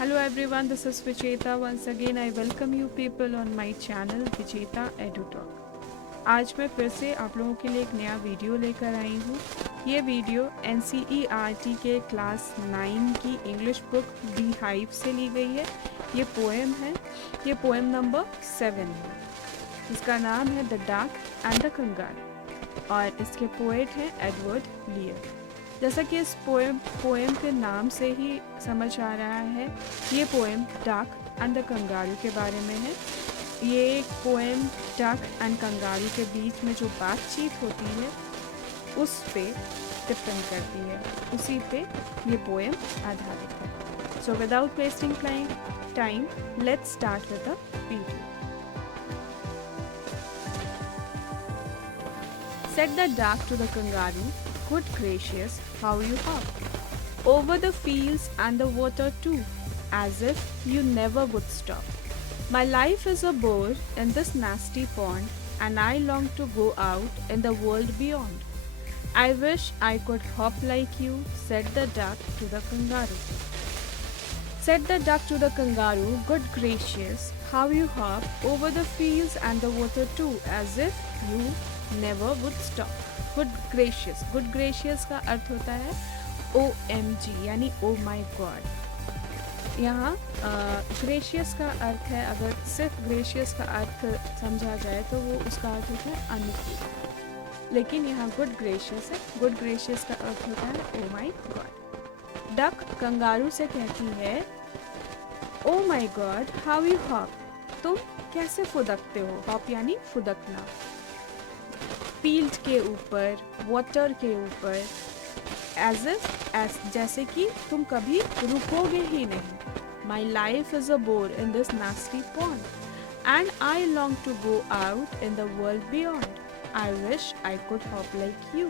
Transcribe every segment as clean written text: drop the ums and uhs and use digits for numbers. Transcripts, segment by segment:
Hello everyone, this is Vicheta. Once again, I welcome you people on my channel Vicheta EduTalk. आज मैं फिर से आप लोगों के लिए एक नया वीडियो लेकर आई हूँ। ये वीडियो NCERT के क्लास 9 की इंग्लिश बुक बी हाइव से ली गई है। ये पोएम है, ये पोएम नंबर 7 है। इसका नाम है द डाक एंड द कंगारू और इसके पोएट हैं एडवर्ड लियर। जैसा कि इस पोएम के नाम से ही समझ आ रहा है, ये पोएम डाक एंड द कंगारू के बारे में है। ये पोएम डाक एंड कंगारू के बीच में जो बातचीत होती है उस पे डिपेंड करती है, उसी पे ये पोएम आधारित है। So without wasting time let's start with the video. Said the duck to the kangaroo, "Good gracious, how you hop over the fields and the water too, as if you never would stop. My life is a bore in this nasty pond, and I long to go out in the world beyond. I wish I could hop like you," said the duck to the kangaroo. Said the duck to the kangaroo, "Good gracious, how you hop over the fields and the water too, as if you never would stop." Good gracious का अर्थ होता है OMG यानी ओ माई God. यहाँ gracious का अर्थ है, अगर सिर्फ gracious का अर्थ समझा जाए तो वो उसका अर्थ होता है अनुकूल, लेकिन यहाँ गुड ग्रेशियस है। गुड ग्रेशियस का अर्थ होता है ओ माई गॉड। डक कंगारू से कहती है, ओ माई गॉड हाउ यू हॉप, तुम कैसे फुदकते हो। हॉप यानी फुदकना। फील्ड के ऊपर, वाटर के ऊपर, एज जैसे कि तुम कभी रुकोगे ही नहीं। My life is a bore in this nasty pond and I long to go out in the world beyond. I wish I could hop like you,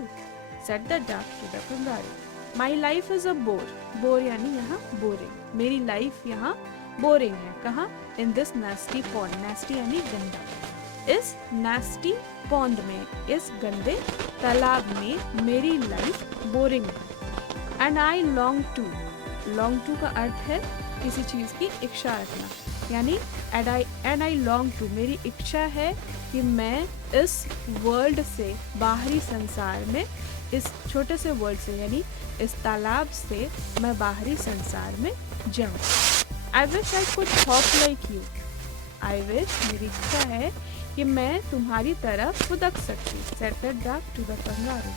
said the duck to the kangaroo. My life is a bore, bore यानी यहाँ boring. मेरी life यहाँ boring है। कहाँ? In this nasty pond. Nasty यानी गंदा। इस nasty pond में, इस गंदे तालाब में मेरी लाइफ बोरिंग है। एंड आई लॉन्ग टू का अर्थ है किसी चीज़ की इच्छा रखना, यानी एंड आई लॉन्ग टू, मेरी इच्छा है कि मैं इस वर्ल्ड से, बाहरी संसार में, इस छोटे से वर्ल्ड से यानी इस तालाब से मैं बाहरी संसार में जाऊँ। I wish I could hop like you, I wish, मेरी इच्छा है कि मैं तुम्हारी तरह फुदक सकती। Said the duck to the kangaroo,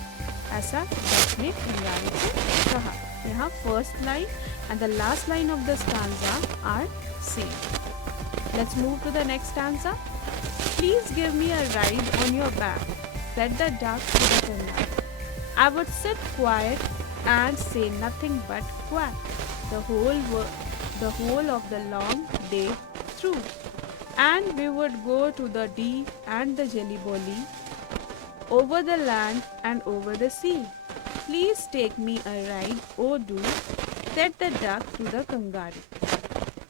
ऐसा डक ने कंगारू से कहा। यहाँ first line and the last line of the stanza are same. Let's move to the next stanza. Please give me a ride on your back, said the duck to the kangaroo. I would sit quiet and से nothing but quack the whole of the long day through. And we would go to the Dee and the Jelly Bolly, over the land and over the sea. Please take me a ride, oh do, said the duck to the kangaroo.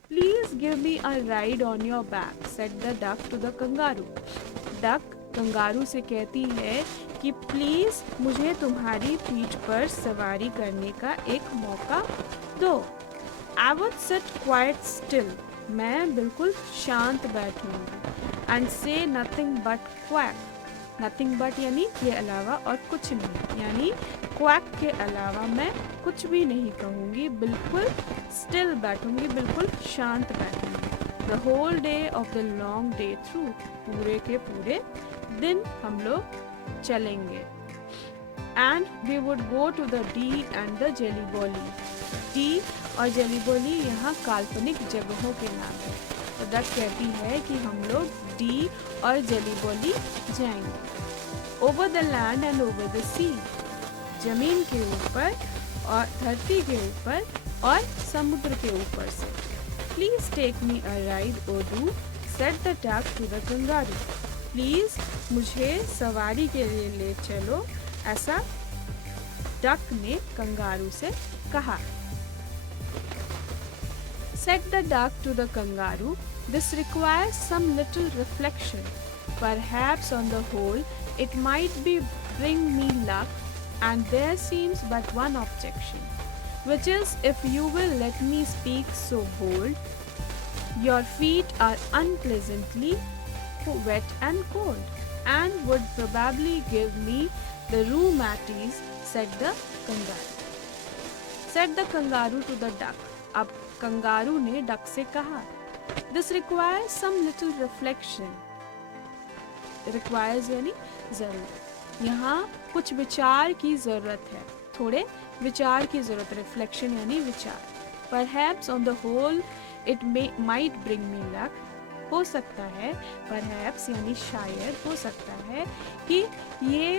Please give me a ride on your back, said the duck to the kangaroo. Duck kangaroo से कहती है कि please मुझे तुम्हारी पीठ पर सवारी करने का एक मौका दो। I would sit quite still, मैं बिल्कुल शांत बैठूंगी। एंड से nothing but quack, nothing but यानी के अलावा और कुछ नहीं, यानी क्वैक के अलावा मैं कुछ भी नहीं कहूँगी। बिल्कुल स्टिल बैठूंगी, बिल्कुल शांत बैठूंगी। The whole day of the long day through, पूरे के पूरे दिन हम लोग चलेंगे। And we would go to the Dee and the Jelly Bo Lee. Dee और जेली बॉली यहाँ काल्पनिक जगहों के नाम है। तो डक कहती है कि हम लोग डी और जेली बॉली जाएंगे। Over the land and over the sea, जमीन के ऊपर और धरती के ऊपर और समुद्र के ऊपर से। Please take me a ride oh do, said the duck to the kangaroo. Please मुझे सवारी के लिए ले चलो, ऐसा डक ने कंगारू से कहा। Said the duck to the kangaroo, this requires some little reflection. Perhaps on the whole it might bring me luck, and there seems but one objection. which is, if you will let me speak so bold, your feet are unpleasantly wet and cold, and would probably give me the rheumatiz, said the kangaroo. Said the kangaroo to the duck. अब kangaroo ने duck से कहा, This requires some little reflection. Requires यानी जरूरत. यहाँ कुछ विचार की जरूरत है. थोड़े विचार की जरूरत. Reflection यानी विचार. Perhaps on the whole it might bring me luck. हो सकता है. Perhaps यानी शायद हो सकता है कि ये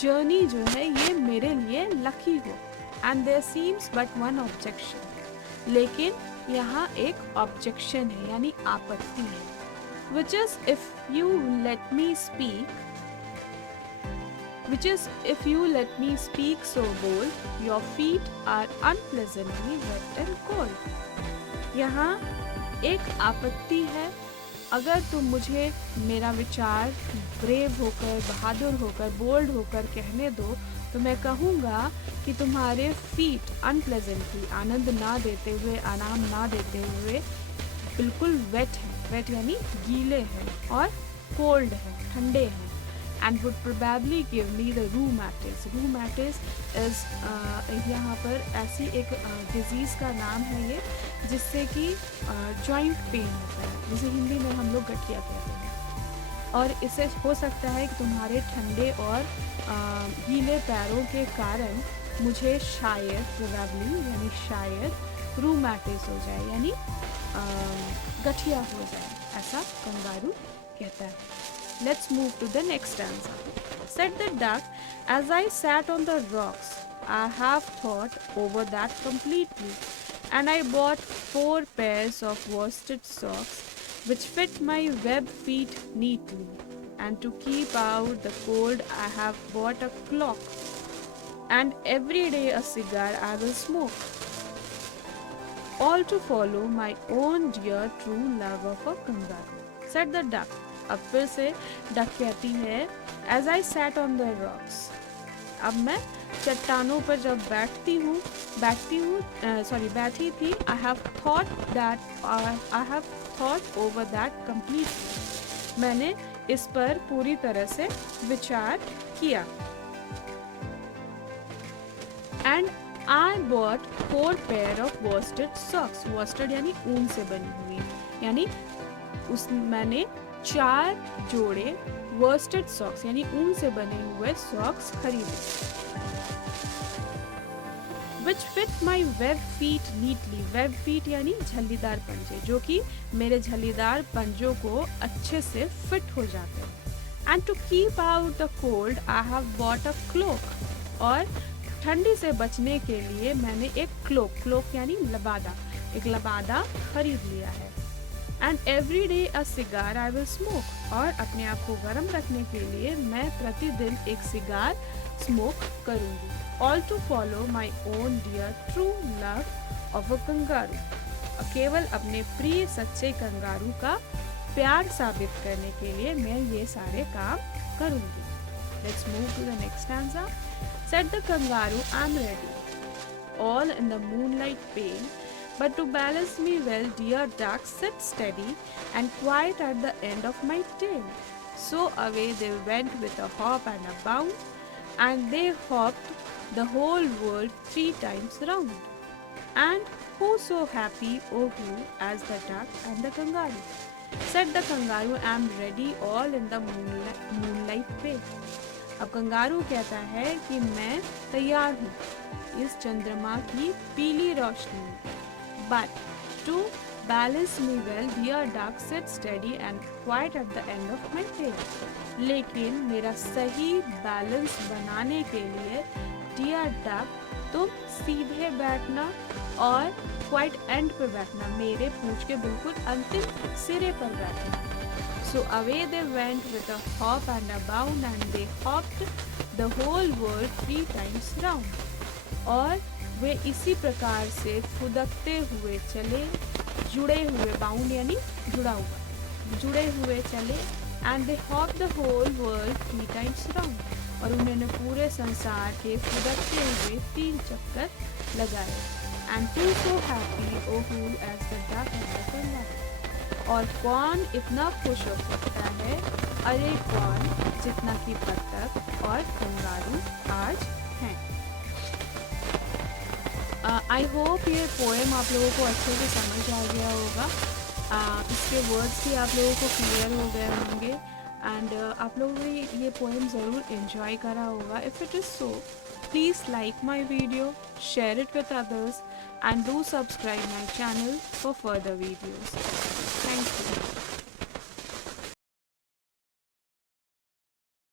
जर्नी जो है ये मेरे लिए लकी हो. And there seems but one objection. लेकिन यहाँ एक ऑब्जेक्शन है यानी आपत्ति है. Which is if you let me speak so bold, your feet are unpleasantly wet and cold. यहाँ एक आपत्ति है. अगर तुम मुझे मेरा विचार ब्रेव होकर, बहादुर होकर, बोल्ड होकर कहने दो, तो मैं कहूँगा कि तुम्हारे फीट अनप्लेजेंटली, आनंद ना देते हुए, आराम ना देते हुए बिल्कुल वेट हैं. वेट यानी गीले हैं और कोल्ड हैं, ठंडे हैं. And would probably give me the rheumatiz. Rheumatiz is यहाँ पर ऐसी एक डिजीज़ का नाम है ये, जिससे कि जॉइंट पेन होता है, जिसे हिंदी में हम लोग गठिया कहते हैं. और इससे हो सकता है कि तुम्हारे ठंडे और गीले पैरों के कारण मुझे शायद, प्रोबेबली यानी शायद, रूमैटिस हो जाए यानी गठिया हो जाए. ऐसा कंगारू कहता है. Let's move to the next stanza. Said the duck, as I sat on the rocks, I have thought over that completely, and I bought 4 pairs of worsted socks, which fit my web feet neatly. And to keep out the cold, I have bought a cloak, and every day a cigar I will smoke, all to follow my own dear true love of a kangaroo. Said the duck. अब फिर से duck कहती है, As I sat on the rocks. अब मैं चट्टानों पर जब बैठी थी, I have thought over that completely. मैंने इस पर पूरी तरह से विचार किया. And I bought 4 pair of worsted socks. worsted यानी ऊन से बनी हुई, यानी मैंने 4 जोड़े worsted socks यानी ऊन से बने हुए सॉक्स खरीदे. Which fit my web feet neatly. web feet यानी झल्लीदार पंजे, जो कि मेरे झल्लीदार पंजों को अच्छे से फिट हो जाते हैं. And to keep out the cold, I have bought a cloak. और ठंडी से बचने के लिए मैंने एक क्लोक यानी लबादा, एक लबादा खरीद लिया है. And every day a cigar I will smoke. और अपने आप को गर्म रखने के लिए मैं प्रतिदिन एक सिगार स्मोक करूँगी. All to follow my own dear true love of a kangaroo. केवल अपने प्रिय सच्चे कंगारू का प्यार साबित करने के लिए मैं ये सारे काम करूँगी. Let's move to the next stanza. Said the kangaroo, I'm ready, all in the moonlight pale. But to balance me well, dear duck, sit steady and quiet at the end of my tail. So away they went with a hop and a bound, and they hopped the whole world 3 times round. And who so happy, oh who, as the duck and the kangaroo? Said the kangaroo, I'm ready, all in the moonlight pale. अब kangaroo कहता है कि मैं तैयार हूँ इस चंद्रमा की पीली रोशनी में. But to balance me well, dear duck, sit steady and quiet at the end of my tail. लेकिन मेरा सही बैलेंस बनाने के लिए dear duck, तुम सीधे बैठना और क्वाइट एंड पे बैठना, मेरे पूंछ के बिल्कुल अंतिम सिरे पर बैठना. So away they went with a hop and a bound, and they hopped the whole world 3 times round. और वे इसी प्रकार से फुदकते हुए चले, जुड़े हुए, बाउंड यानी जुड़ा हुआ, जुड़े हुए चले. And they hop the whole world 3 times round. और उन्होंने पूरे संसार के फुदकते हुए 3 चक्कर लगाए and feel so happy oh fool as the duck and the love. और कौन इतना खुश हो सकता है, अरे कौन, जितना कि बत्तख और कंगारू आज हैं। आई होप ये पोएम आप लोगों को अच्छे से समझ आ गया होगा। इसके वर्ड्स भी आप लोगों को क्लियर हो गए होंगे एंड आप लोगों ने ये पोएम ज़रूर इन्जॉय करा होगा। If it is so, please like my video, share it with others, and do subscribe my channel for further videos. Thank you.